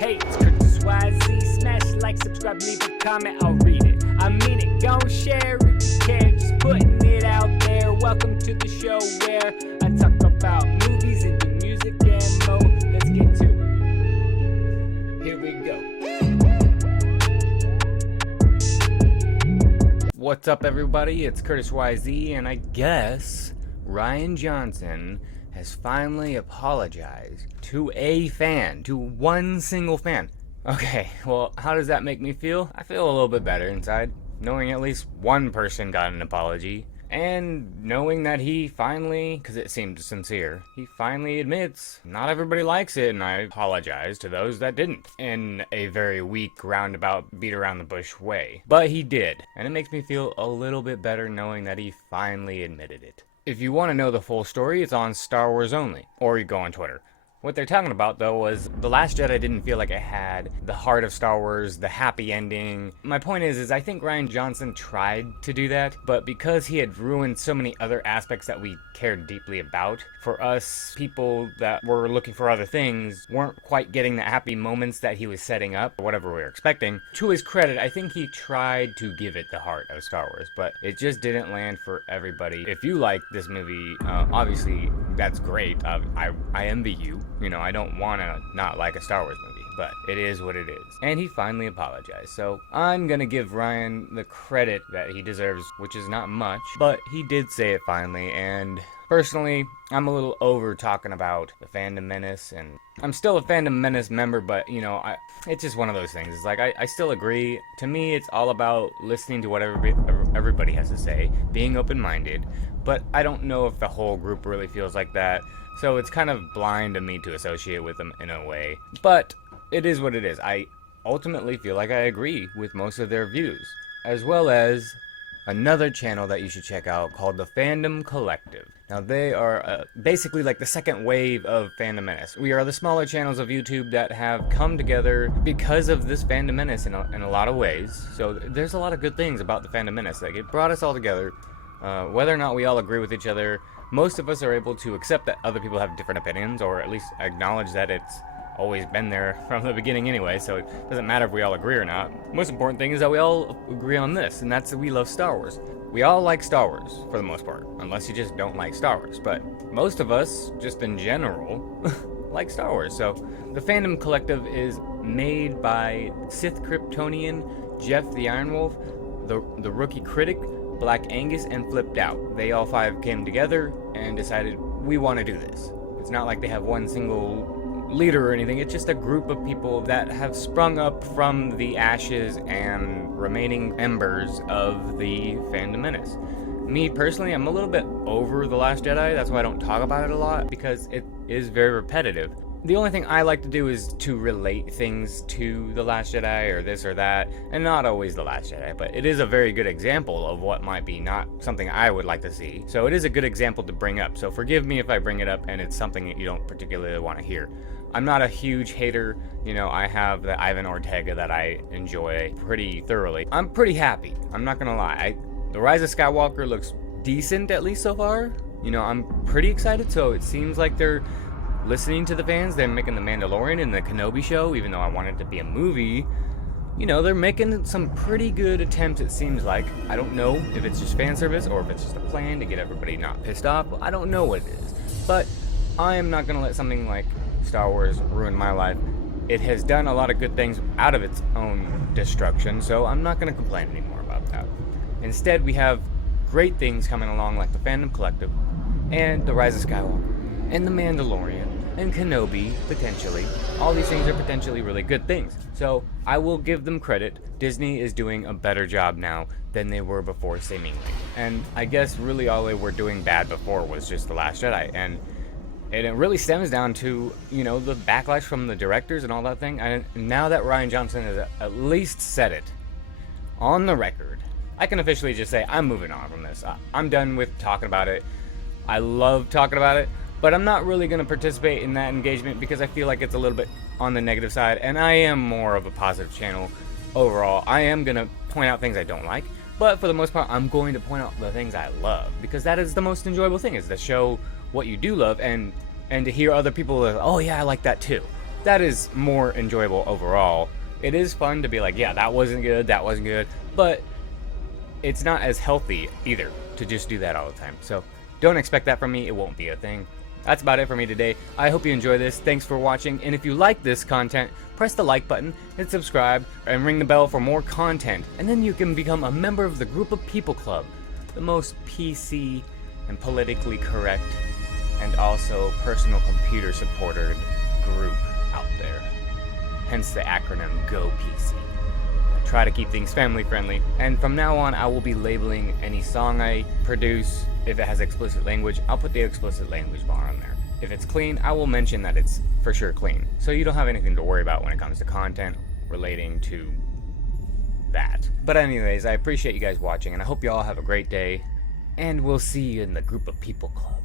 Hey, it's Curtis YZ. Smash like, subscribe, leave a comment, I'll read it. I mean it, gon' share if you can. Just putting it out there. Welcome to the show where I talk about movies and do music and more. Let's get to it. Here we go. What's up, everybody? It's Curtis YZ, and I guess Rian Johnson has finally apologized to a fan, to one single fan. Okay, well, how does that make me feel? I feel a little bit better inside, knowing at least one person got an apology, and knowing that he finally, because it seemed sincere, he finally admits not everybody likes it, and I apologize to those that didn't, in a very weak, roundabout, beat around the bush way. But he did, and it makes me feel a little bit better knowing that he finally admitted it. If you want to know the full story, it's on Star Wars Only, or you go on Twitter. What they're talking about, though, was The Last Jedi didn't feel like it had the heart of Star Wars, the happy ending. My point is I think Rian Johnson tried to do that, but because he had ruined so many other aspects that we cared deeply about, for us, people that were looking for other things weren't quite getting the happy moments that he was setting up, or whatever we were expecting. To his credit, I think he tried to give it the heart of Star Wars, but it just didn't land for everybody. If you like this movie, obviously, that's great. I envy you. You know, I don't want to not like a Star Wars movie, but it is what it is. And he finally apologized, so I'm gonna give Rian the credit that he deserves, which is not much, but he did say it finally, and personally, I'm a little over talking about the Fandom Menace, and I'm still a Fandom Menace member, but, you know, it's just one of those things. It's like, I still agree. To me, it's all about listening to what everybody has to say, being open-minded, but I don't know if the whole group really feels like that, so it's kind of blind to me to associate with them in a way. But it is what it is. I ultimately feel like I agree with most of their views, as well as another channel that you should check out called the Fandom Collective. Now, they are basically like the second wave of Fandom Menace. We are the smaller channels of YouTube that have come together because of this Fandom Menace in a lot of ways. So there's a lot of good things about the Fandom Menace. Like, it brought us all together. Whether or not we all agree with each other, most of us are able to accept that other people have different opinions, or at least acknowledge that it's always been there from the beginning anyway, so it doesn't matter if we all agree or not. Most important thing is that we all agree on this, and that's that we love Star Wars. We all like Star Wars, for the most part, unless you just don't like Star Wars, but most of us, just in general, like Star Wars. So the Fandom Collective is made by Sith Kryptonian, Jeff the Iron Wolf, the Rookie Critic, Black Angus, and Flipped Out. They all five came together and decided, we want to do this. It's not like they have one single leader or anything, it's just a group of people that have sprung up from the ashes and remaining embers of the Fandom Menace. Me personally, I'm a little bit over The Last Jedi, that's why I don't talk about it a lot, because it is very repetitive. The only thing I like to do is to relate things to The Last Jedi or this or that, and not always The Last Jedi, but it is a very good example of what might be not something I would like to see. So it is a good example to bring up, so forgive me if I bring it up and it's something that you don't particularly want to hear. I'm not a huge hater, you know, I have the Ivan Ortega that I enjoy pretty thoroughly. I'm pretty happy, I'm not gonna lie. The Rise of Skywalker looks decent, at least so far. You know, I'm pretty excited, so it seems like they're listening to the fans. They're making The Mandalorian and the Kenobi show, even though I want it to be a movie. You know, they're making some pretty good attempts, it seems like. I don't know if it's just fan service or if it's just a plan to get everybody not pissed off. I don't know what it is. But I am not going to let something like Star Wars ruin my life. It has done a lot of good things out of its own destruction, so I'm not going to complain anymore about that. Instead, we have great things coming along like the Fandom Collective and The Rise of Skywalker and The Mandalorian and Kenobi, potentially. All these things are potentially really good things. So I will give them credit. Disney is doing a better job now than they were before, seemingly. And I guess really all they were doing bad before was just The Last Jedi. And it really stems down to, you know, the backlash from the directors and all that thing. And now that Rian Johnson has at least said it on the record, I can officially just say I'm moving on from this. I'm done with talking about it. I love talking about it, but I'm not really going to participate in that engagement because I feel like it's a little bit on the negative side, and I am more of a positive channel overall. I am going to point out things I don't like, but for the most part, I'm going to point out the things I love, because that is the most enjoyable thing, is to show what you do love and to hear other people, oh yeah, I like that too. that is more enjoyable overall. It is fun to be like, yeah, that wasn't good, but it's not as healthy either to just do that all the time. So don't expect that from me. It won't be a thing. That's about it for me today. I hope you enjoy this. Thanks for watching. And if you like this content, press the like button, hit subscribe, and ring the bell for more content. And then you can become a member of the Group of People Club, the most PC and politically correct and also personal computer supported group out there. Hence the acronym GoPC. I try to keep things family friendly, and from now on I will be labeling any song I produce. If it has explicit language, I'll put the explicit language bar on there. If it's clean, I will mention that it's for sure clean, so you don't have anything to worry about when it comes to content relating to that. But anyways, I appreciate you guys watching, and I hope you all have a great day, and we'll see you in the Group of People Club.